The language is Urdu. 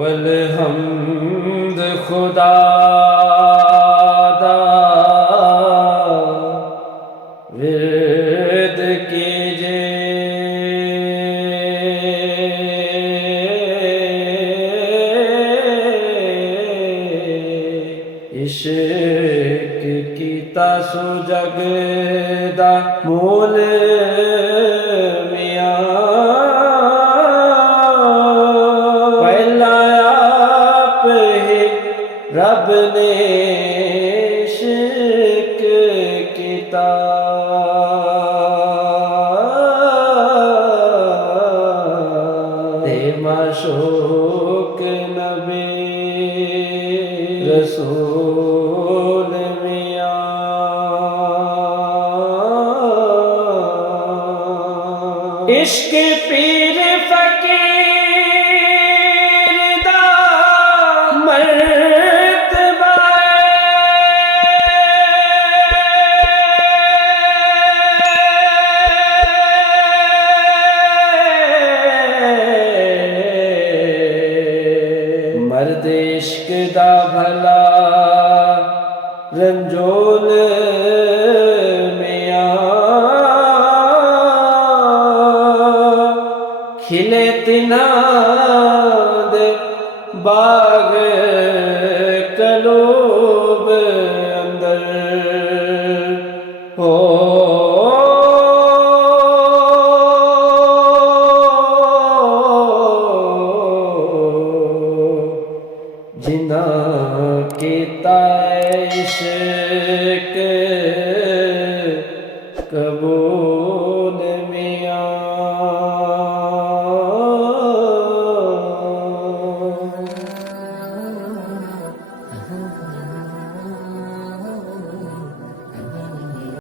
والحمد خدا دا ورد کیجے عشق کیتا سو جگ دا مول رب نے عشق کیتا تے معشوق نبی رسول میاں عشق پیر فقیر دا مرد عشق دا بھلا رنجول میاں کھلے تنا دے باغ قلوب اندر ہو جنہاں کیتا عشق